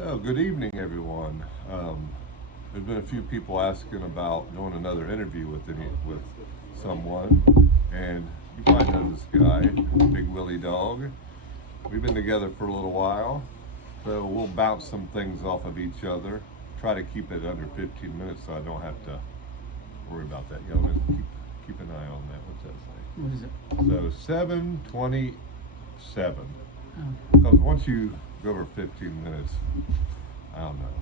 Oh, good evening, everyone. There's been a few people asking about doing another interview with someone, and you might know this guy, BigWillyDawg. We've been together for a little while, so we'll bounce some things off of each other. Try to keep it under 15 minutes, so I don't have to worry about that. Keep an eye on that. What's that say? What is it? So 7:27. Oh. Because once you go over 15 minutes, I don't know.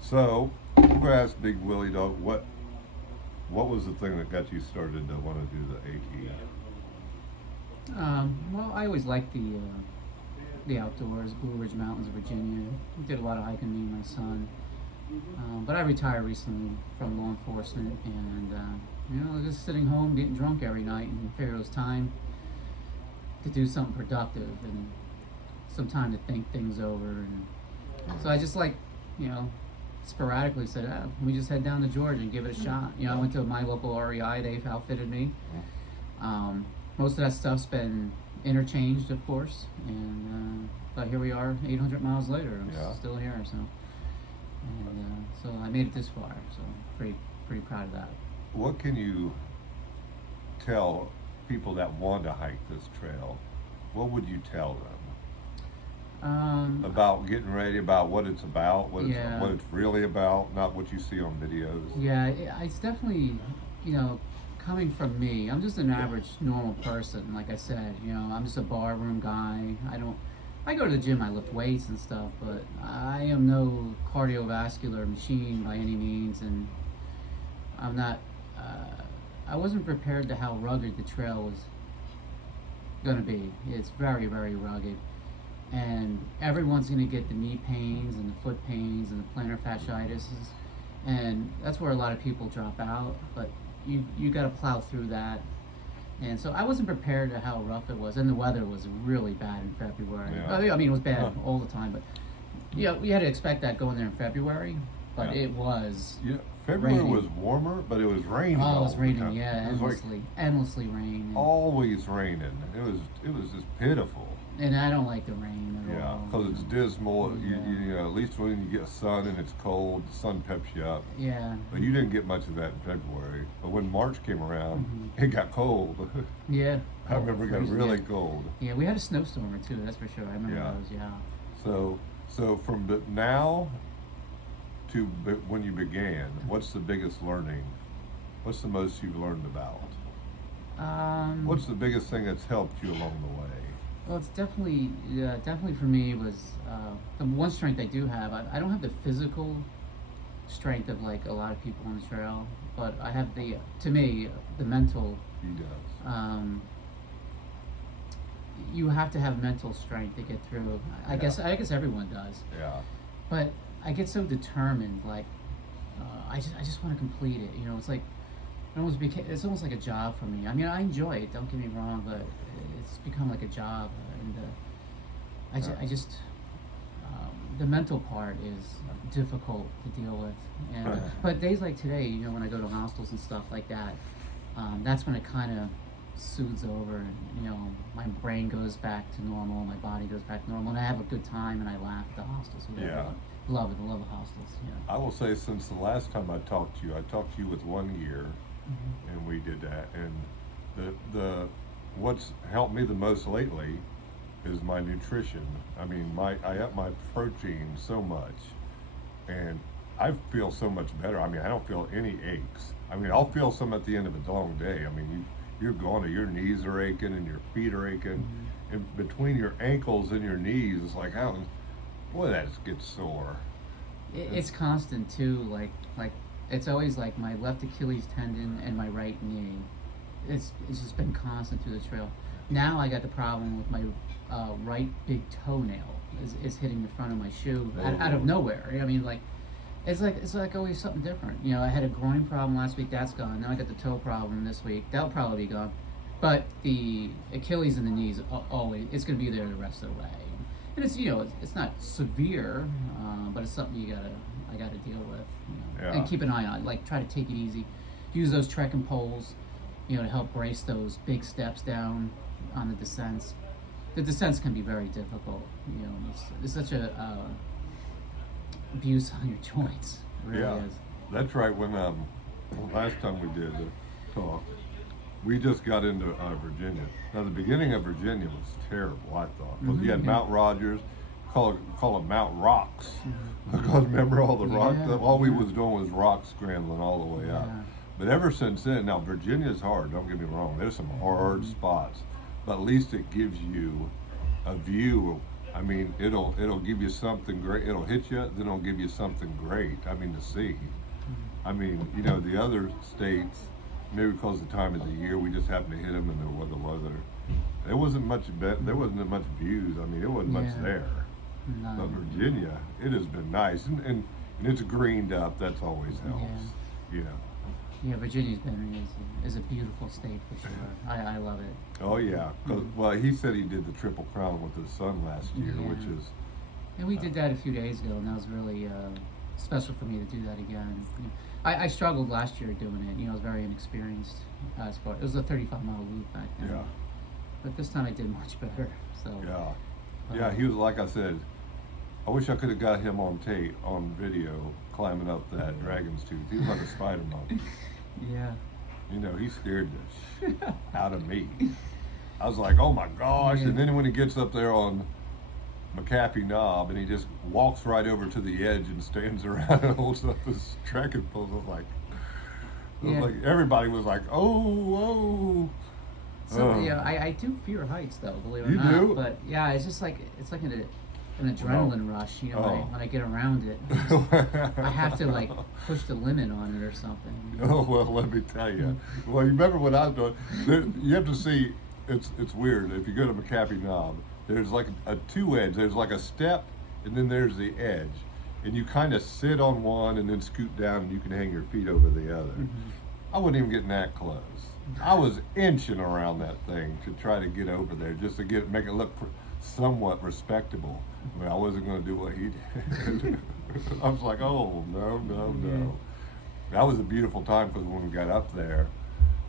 So I'm going to ask BigWillyDawg, what was the thing that got you started to want to do the AT? Well, I always liked the outdoors, Blue Ridge Mountains, Virginia. We did a lot of hiking, me and my son. But I retired recently from law enforcement, and just sitting home getting drunk every night, and figured it was time to do something productive and some time to think things over. And so I just sporadically said, let me just head down to Georgia and give it a shot. I went to my local REI, they've outfitted me. Most of that stuff's been interchanged, of course, and but here we are 800 miles later. I'm still here, so I made it this far, so pretty proud of that. What can you tell people that want to hike this trail? What would you tell them? About getting ready, about what it's about, what it's really about, not what you see on videos. Yeah, it's definitely, coming from me. I'm just an average, normal person. Like I said, I'm just a barroom guy. I go to the gym, I lift weights and stuff, but I am no cardiovascular machine by any means, and I'm not, I wasn't prepared to how rugged the trail was going to be. It's very, very rugged. And everyone's going to get the knee pains and the foot pains and the plantar fasciitis, and that's where a lot of people drop out. But you got to plow through that. And so I wasn't prepared to how rough it was, and the weather was really bad in February. Yeah. I mean, it was bad all the time, but we had to expect that going there in February. But it was. Yeah, February raining. was warmer, but it was raining. Oh, it was raining. Time. Yeah, endlessly raining. Always raining. It was just pitiful. And I don't like the rain at all. Because it's dismal. You at least when you get sun and it's cold, the sun peps you up. Yeah. But you didn't get much of that in February. But when March came around, it got cold. Yeah. I remember it got really cold. Yeah, we had a snowstorm or two, that's for sure. I remember those, So from now to when you began, what's the biggest learning? What's the most you've learned about? What's the biggest thing that's helped you along the way? Well, it's definitely for me was the one strength I do have. I don't have the physical strength of like a lot of people on the trail, but I have the mental. He does. You have to have mental strength to get through. I guess everyone does. Yeah. But I get so determined. Like I just want to complete it. It's like it's almost like a job for me. I mean, I enjoy it. Don't get me wrong, but it's become like a job, and the mental part is difficult to deal with. And but days like today, when I go to hostels and stuff like that, that's when it kind of soothes over, and my brain goes back to normal, my body goes back to normal, and I have a good time, and I laugh at the hostels. Love it. I love the hostels. I will say, since the last time I talked to you with 1 year. And we did that, and the what's helped me the most lately is my nutrition. I mean, I up my protein so much, and I feel so much better. I mean, I don't feel any aches. I mean, I'll feel some at the end of a long day. I mean, you're going to your knees are aching and your feet are aching, and between your ankles and your knees, it's like, boy, that gets sore. It's constant too, like. It's always like my left Achilles tendon and my right knee. It's just been constant through the trail. Now I got the problem with my right big toenail is hitting the front of my shoe out of nowhere. I mean, it's like always something different. I had a groin problem last week. That's gone. Now I got the toe problem this week. That'll probably be gone. But the Achilles and the knees always, it's going to be there the rest of the way. And it's it's not severe, but it's something I gotta deal with, and keep an eye on. Like, try to take it easy. Use those trekking poles, to help brace those big steps down on the descents. The descents can be very difficult. It's such a abuse on your joints. It really Yeah. is. That's right. When last time we did the talk, we just got into Virginia. Now the beginning of Virginia was terrible, I thought, because you had Yeah. Mount Rogers, call it Mount Rocks, because remember all the rock. Yeah, All we yeah. was doing was rock scrambling all the way up. Yeah. But ever since then, now Virginia's hard. Don't get me wrong. There's some hard spots, but at least it gives you a view. I mean, it'll give you something great. It'll hit you, then it'll give you something great. I mean, to see. I mean, you know, the other states, maybe because of the time of the year, we just happened to hit them and the weather. There wasn't much there wasn't much views. I mean, it wasn't much Yeah. there. No. But Virginia, it has been nice, and it's greened up. That's always helps. You know. Yeah, Virginia's been is a beautiful state for sure. I love it. Oh yeah. 'Cause, well, he said he did the Triple Crown with his son last year, Yeah. which is. And we did that a few days ago, and that was really special for me to do that again. I struggled last year doing it. You know, I was very inexperienced as far. It was a 35-mile loop back then. Yeah. But this time I did much better. So. Yeah. Yeah, he was, like I said, I wish I could have got him on tape, on video, climbing up that dragon's tooth. He was like a spider monkey. Yeah. You know, he scared the shit out of me. I was like, oh my gosh. Yeah. And then when he gets up there on McAfee Knob and he just walks right over to the edge and stands around and holds up his tracking post, Yeah. everybody was like, oh. So yeah, I do fear heights though, believe it or You not. do? But yeah, it's just like an adrenaline rush. You know, when I get around it, I have to like push the limit on it or something. You know? Oh, well, let me tell you. Well, you remember what I was doing? You have to see, it's weird. If you go to McAfee Knob, there's like a two edge. There's like a step, and then there's the edge. And you kind of sit on one and then scoot down, and you can hang your feet over the other. I wasn't even getting that close. I was inching around that thing to try to get over there, just to make it look somewhat respectable. I mean, I wasn't going to do what he did. I was like, oh, no. That was a beautiful time, because when we got up there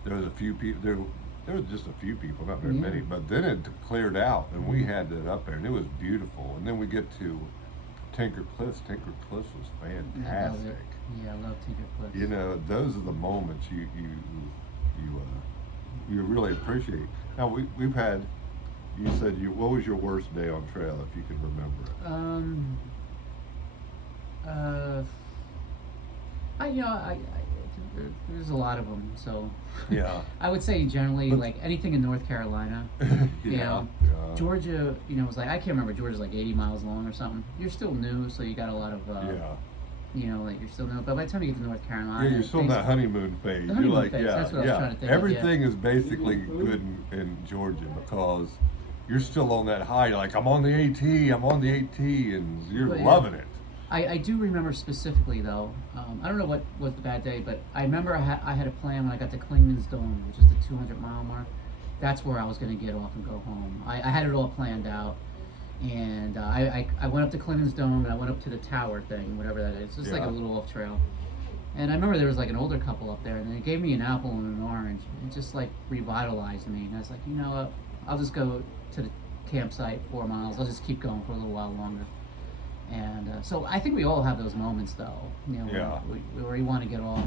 was a few people, there was just a few people, not very many, but then it cleared out, and we had it up there, and it was beautiful. And then we get to Tinker Cliffs. Tinker Cliffs was fantastic. Yeah, I love Tinker Cliffs. You know, those are the moments you really appreciate. Now we've had. You said what was your worst day on trail, if you can remember it? There's a lot of them. So Yeah. I would say generally like anything in North Carolina. You know, Georgia. You know, was like I can't remember. Georgia's like 80 miles long or something. You're still new, so you got a lot of. You know, like you're still new, but by the time you get to North Carolina, Yeah, you're still in that honeymoon phase. honeymoon You're like, phase, that's what I was trying to think of, Everything is basically good in Georgia, because you're still on that high. You're like, I'm on the AT, and you're Well, yeah. loving it. I do remember specifically though. I don't know what was the bad day, but I remember I had a plan when I got to Clingman's Dome, which is the 200-mile mark. That's where I was going to get off and go home. I had it all planned out. And I went up to Clinton's Dome, and I went up to the tower thing, whatever that is. It's just like a little off trail. And I remember there was like an older couple up there, and they gave me an apple and an orange. It just like revitalized me. And I was like, you know what? I'll just go to the campsite 4 miles. I'll just keep going for a little while longer. And so I think we all have those moments, though. You know, where you want to get off.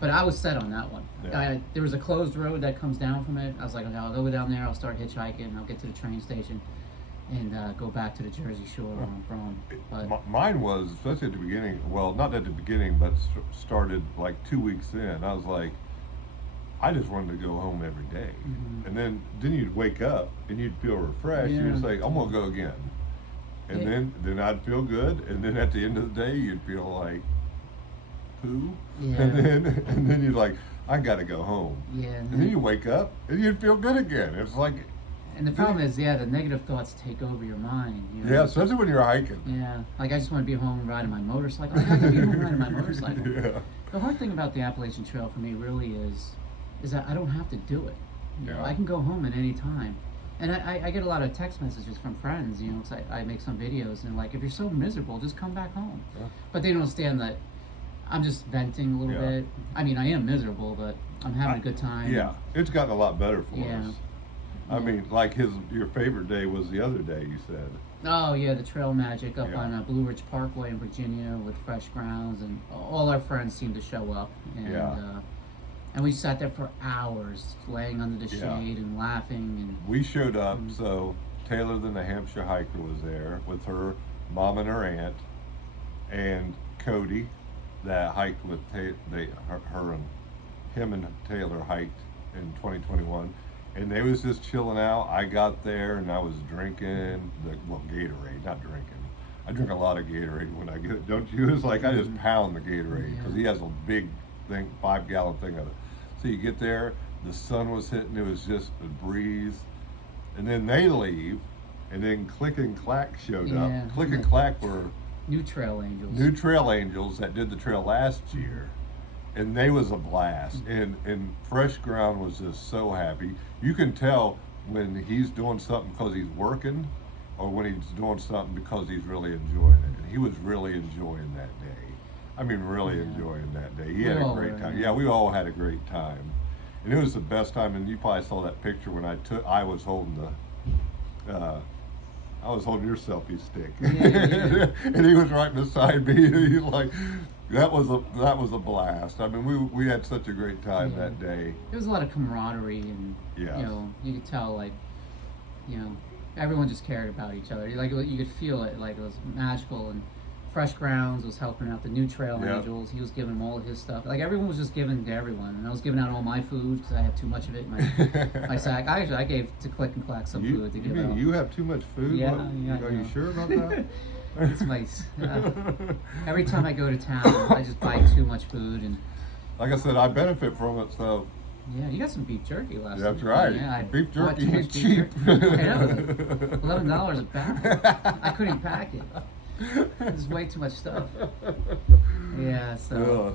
But I was set on that one. Yeah. There was a closed road that comes down from it. I was like, okay, I'll go down there. I'll start hitchhiking. I'll get to the train station. And go back to the Jersey Shore where I'm from. But Mine was, especially at the beginning, well, not at the beginning, but started like 2 weeks in. I was like, I just wanted to go home every day. And then you'd wake up and you'd feel refreshed. Yeah. You'd say, I'm going to go again. And then I'd feel good. And then at the end of the day, you'd feel like poo. Yeah. And then you'd like, I got to go home. Yeah. And then you wake up and you'd feel good again. It's like... And the problem is, the negative thoughts take over your mind. You know? Yeah, especially when you're hiking. Yeah, like I just want to be home riding my motorcycle. I can be home riding my motorcycle. Yeah. The hard thing about the Appalachian Trail for me really is that I don't have to do it. You know, I can go home at any time. And I get a lot of text messages from friends, you know, 'cause I make some videos, and like, if you're so miserable, just come back home. Yeah. But they don't understand that I'm just venting a little bit. I mean, I am miserable, but I'm having a good time. Yeah, it's gotten a lot better for Yeah. us. I mean, like your favorite day was the other day, you said. Oh yeah, the Trail Magic up Yeah. on Blue Ridge Parkway in Virginia with fresh grounds, and all our friends seemed to show up, and we sat there for hours, laying under the Yeah. shade and laughing. We showed up, so Taylor, the New Hampshire hiker, was there with her mom and her aunt, and Cody, that hiked with him and Taylor hiked in 2021, and they was just chilling out. I got there and I was drinking Gatorade, not drinking. I drink a lot of Gatorade when I get it, don't you? It's like I just pound the Gatorade because he has a big thing, 5-gallon thing of it. So you get there, the sun was hitting, it was just a breeze, and then they leave, and then Click and Clack showed up. Click and Clack were New Trail Angels. New Trail Angels that did the trail last year, and they was a blast. And Fresh Ground was just so happy. You can tell when he's doing something because he's working, or when he's doing something because he's really enjoying it. And he was really enjoying that day. I mean, really enjoying that day. He had a great time. Yeah, we all had a great time, and it was the best time. And you probably saw that picture when I was holding I was holding your selfie stick, and he was right beside me. And he's like, that was a blast. I mean, we had such a great time that day. There was a lot of camaraderie, and you know, you could tell, like, you know, everyone just cared about each other. Like, you could feel it, like it was magical. And Fresh Grounds was helping out the New Trail Angels. He was giving them all of his stuff. Like, everyone was just giving to everyone, and I was giving out all my food because I had too much of it in my sack. I gave to Click and Clack some food to give out. You have too much food? Yeah, Are you sure about that? It's nice. Every time I go to town, I just buy too much food, and like I said, I benefit from it. So yeah, you got some beef jerky last that's time. right. Yeah, beef jerky bought was beef cheap. jerky. I know, $11 a barrel. I couldn't pack it. There's way too much stuff. Yeah, so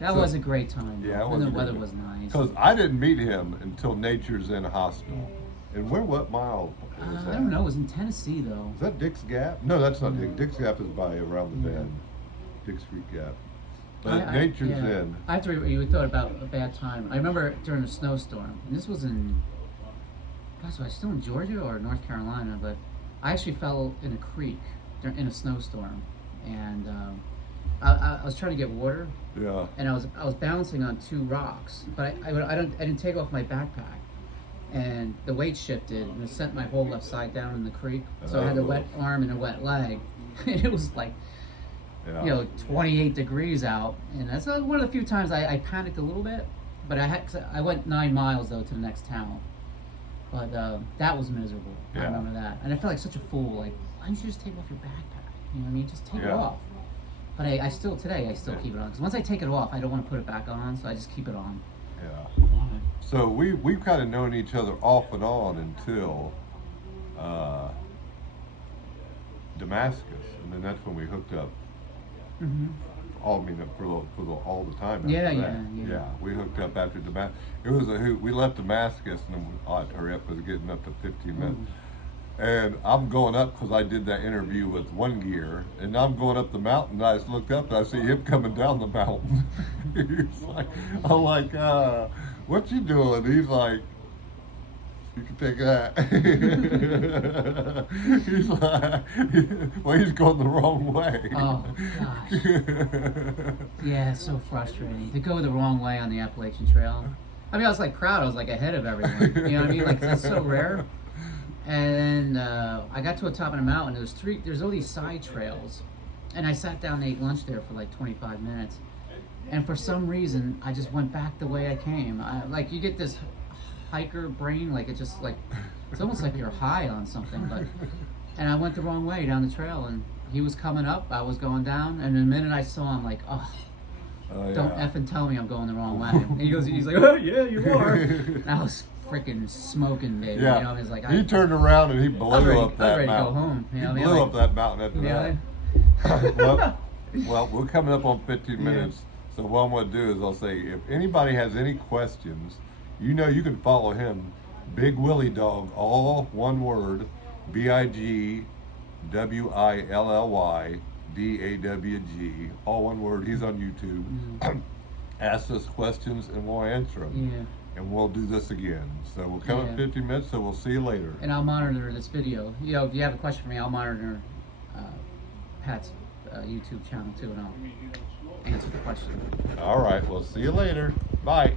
that was a great time. Yeah, and the weather was nice. Because I didn't meet him until Nature's Inn Hospital. And what mile was that? I don't know. It was in Tennessee, though. Is that Dick's Gap? No, that's not Dick's. Dick's Gap is by around the bend. Dick's Creek Gap. But Nature's Inn. I have to. You thought about a bad time. I remember during a snowstorm, and this was in. Gosh, was I still in Georgia or North Carolina? But I actually fell in a creek in a snowstorm, and I was trying to get water. Yeah. And I was balancing on 2 rocks, but I didn't take off my backpack, and the weight shifted and it sent my whole left side down in the creek. So I had a wet arm and a wet leg, and it was like, you know, 28 degrees out, and that's one of the few times I panicked a little bit. But I went 9 miles though to the next town, but that was miserable. I remember that, and I felt like such a fool. Like, why don't you just take off your backpack? You know what I mean? Just take it off. But I still keep it on, because once I take it off, I don't want to put it back on, so I just keep it on. Yeah. So we've kind of known each other off and on until Damascus, and then that's when we hooked up. Mm-hmm. All the time. After Yeah, that. Yeah, we hooked up after Damascus. It was a hoot. We left Damascus, and then I had to hurry up because getting up to 15 minutes. And I'm going up because I did that interview with One Gear, and I'm going up the mountain. And I just looked up and I see him coming down the mountain. He's like, I'm like, what you doing? He's like, you can take that. He's like, well, he's going the wrong way. Oh gosh. Yeah, it's so frustrating to go the wrong way on the Appalachian Trail. I mean, I was like proud. I was like ahead of everyone. You know what I mean? Like, that's so rare. And then I got to the top of the mountain. There's all these side trails, and I sat down and ate lunch there for like 25 minutes. And for some reason, I just went back the way I came. Like, you get this hiker brain, like it's almost like you're high on something. And I went the wrong way down the trail, and he was coming up, I was going down, and the minute I saw him, like, don't effing tell me I'm going the wrong way. And he's like, oh yeah, you are. And I was freaking smoking, baby. Yeah. You know, he's like, he turned around and he blew up that mountain. I was ready to go home. You know, he blew up that mountain after that. Yeah. Well, we're coming up on 15 minutes. So what I'm going to do is I'll say, if anybody has any questions, you know, you can follow him, BigWillyDawg, all one word, BigWillyDawg, all one word. He's on YouTube. Ask us questions and we'll answer them. and we'll do this again. So we'll come Yeah. at 50 minutes, so we'll see you later. And I'll monitor this video. You know, if you have a question for me, I'll monitor Pat's YouTube channel too, and I'll answer the question. All right, we'll see you later. Bye.